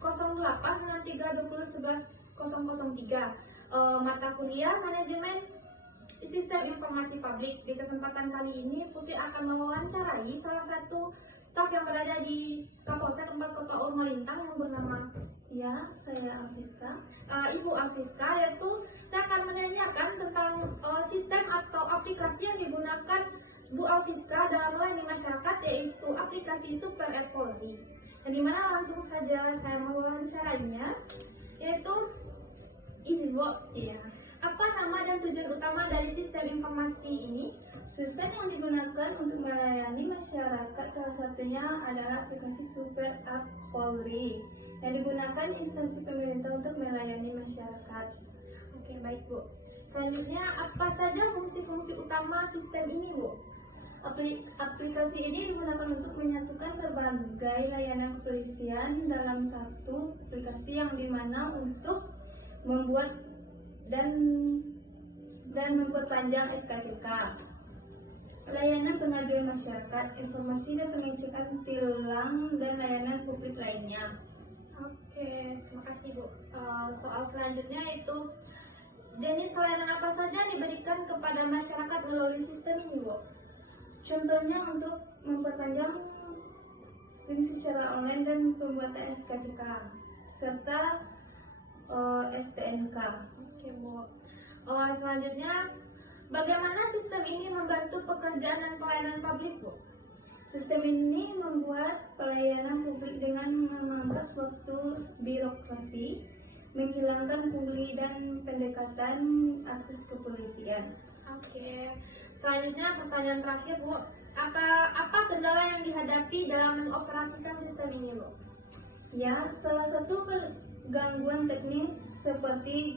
0408-11-003 mata kuliah manajemen sistem informasi publik. Di kesempatan kali ini Putri akan mewawancarai salah satu staf yang berada di Kapolsek 4 Kota Urmalintang yang bernama saya Afiska. Ibu Afiska, yaitu saya akan menanyakan tentang sistem atau aplikasi yang digunakan Bu Afiska dalam melayani masyarakat, yaitu aplikasi Super App Polri. Dan dimana langsung saja saya mewawancarainya, yaitu izin Bu, apa nama dan tujuan utama dari sistem informasi ini? Sistem yang digunakan untuk melayani masyarakat salah satunya adalah aplikasi Super App Polri yang digunakan instansi pemerintah untuk melayani masyarakat. Oke, baik Bu. Selanjutnya, apa saja fungsi-fungsi utama sistem ini Bu? Aplikasi ini digunakan untuk menyatukan berbagai layanan kepolisian dalam satu aplikasi yang dimana untuk membuat dan memperpanjang SKCK, layanan pengaduan masyarakat, informasi dan pengecekan tilang, dan layanan publik lainnya. Oke, terima kasih Bu. Soal selanjutnya itu jenis layanan apa saja yang diberikan kepada masyarakat melalui sistem ini Bu? Contohnya untuk memperpanjang SIM secara online dan pembuatan SKCK serta STNK. Oke Bu. Selanjutnya, bagaimana sistem ini membantu pekerjaan dan pelayanan publik Bu? Sistem ini membuat pelayanan publik dengan memangkas waktu birokrasi, menghilangkan pungli dan pendekatan akses kepolisian. Oke. Selanjutnya pertanyaan terakhir Bu, apa kendala yang dihadapi dalam mengoperasikan sistem ini Bu? Salah satu gangguan teknis seperti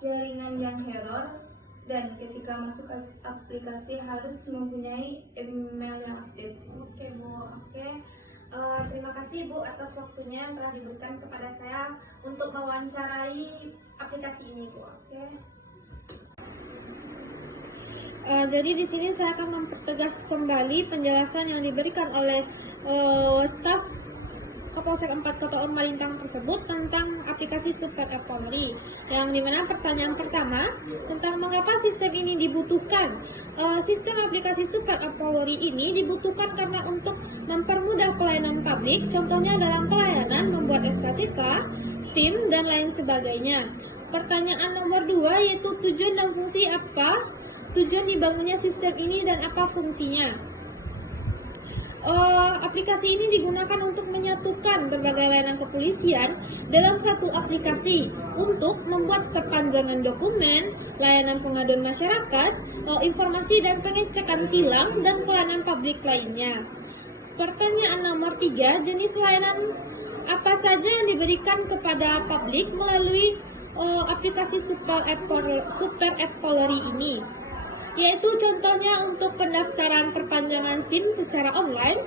jaringan yang error dan ketika masuk aplikasi harus mempunyai email yang aktif. Oke Bu, oke. Terima kasih Bu atas waktunya yang telah diberikan kepada saya untuk mewawancarai aplikasi ini Bu. Oke. Jadi di sini saya akan mempertegas kembali penjelasan yang diberikan oleh staf Kapolsek 4 Kota Urmalintang tersebut tentang aplikasi Super App Polri. Yang dimana pertanyaan pertama tentang mengapa sistem ini dibutuhkan. Sistem aplikasi Super App Polri ini dibutuhkan karena untuk mempermudah pelayanan publik, contohnya dalam pelayanan membuat SKCK, SIM, dan lain sebagainya. Pertanyaan nomor 2 yaitu tujuan dan fungsi apa? Tujuan dibangunnya sistem ini dan apa fungsinya? Aplikasi ini digunakan untuk menyatukan berbagai layanan kepolisian dalam satu aplikasi untuk membuat perpanjangan dokumen, layanan pengaduan masyarakat, informasi dan pengecekan tilang, dan pelayanan publik lainnya. Pertanyaan nomor 3, jenis layanan apa saja yang diberikan kepada publik melalui aplikasi Super App Polri ini? Yaitu contohnya untuk pendaftaran perpanjangan SIM secara online,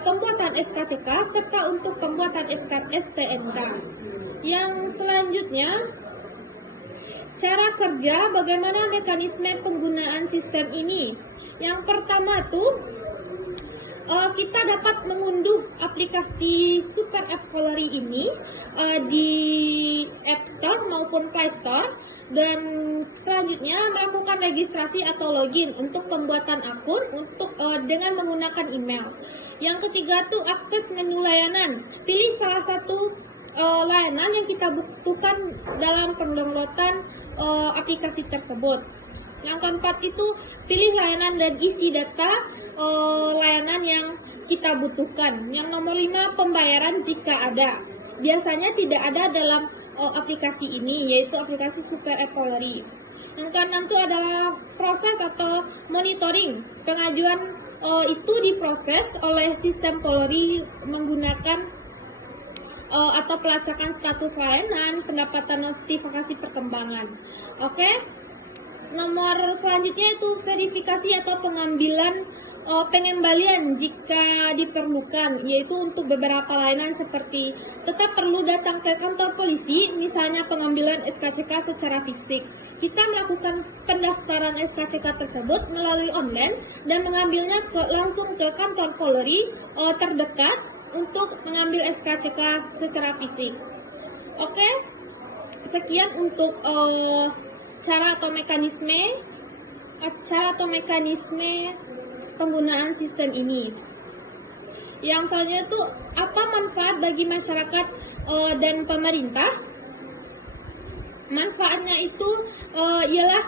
pembuatan SKCK, serta untuk pembuatan STNK. Yang selanjutnya, cara kerja, bagaimana mekanisme penggunaan sistem ini. Yang pertama tuh, kita dapat mengunduh aplikasi Super App Polri ini di App Store maupun Play Store, dan selanjutnya melakukan registrasi atau login untuk pembuatan akun dengan menggunakan email. Yang ketiga tuh akses menu layanan. Pilih salah satu layanan yang kita butuhkan dalam pendownloadan aplikasi tersebut. Yang keempat itu pilih layanan dan isi data layanan yang kita butuhkan. Yang nomor 5, pembayaran jika ada. Biasanya tidak ada dalam aplikasi ini, yaitu aplikasi Super App Polri. Yang keenam itu adalah proses atau monitoring. Pengajuan itu diproses oleh sistem Polri menggunakan atau pelacakan status layanan, pendapatan notifikasi perkembangan. Oke. Nomor selanjutnya itu verifikasi atau pengembalian jika diperlukan, yaitu untuk beberapa layanan seperti tetap perlu datang ke kantor polisi, misalnya pengambilan SKCK secara fisik. Kita melakukan pendaftaran SKCK tersebut melalui online dan mengambilnya langsung ke kantor Polri terdekat untuk mengambil SKCK secara fisik. Oke, sekian untuk cara atau mekanisme penggunaan sistem ini. Yang selanjutnya itu apa manfaat bagi masyarakat dan pemerintah? Manfaatnya itu ialah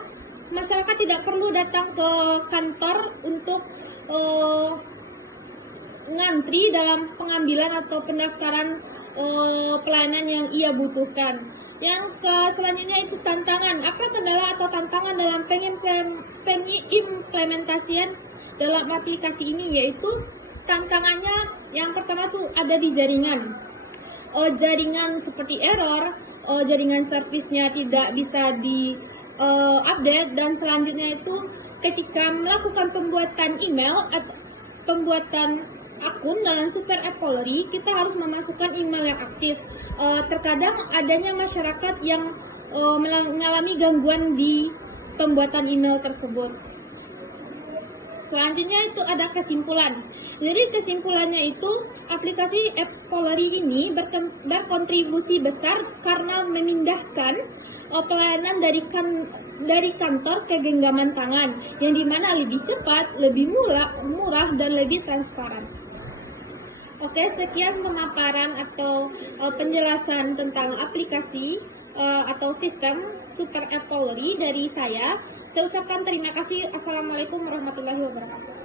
masyarakat tidak perlu datang ke kantor untuk ngantri dalam pengambilan atau pendaftaran pelayanan yang ia butuhkan. Yang selanjutnya itu tantangan. Apa kendala atau tantangan dalam pengimplementasian dalam aplikasi ini? Yaitu tantangannya yang pertama tuh ada di jaringan. Jaringan seperti error, jaringan servisnya tidak bisa di update, dan selanjutnya itu ketika melakukan pembuatan email atau pembuatan akun dalam Super App Polri, kita harus memasukkan email yang aktif. Terkadang adanya masyarakat yang mengalami gangguan di pembuatan email tersebut. Selanjutnya itu ada kesimpulan. Jadi kesimpulannya itu aplikasi Apps Polri ini berkontribusi besar karena memindahkan pelayanan dari kantor ke genggaman tangan, yang dimana lebih cepat, lebih murah dan lebih transparan. Oke, sekian pemaparan atau penjelasan tentang aplikasi atau sistem Super App Polri dari saya. Saya ucapkan terima kasih. Assalamualaikum warahmatullahi wabarakatuh.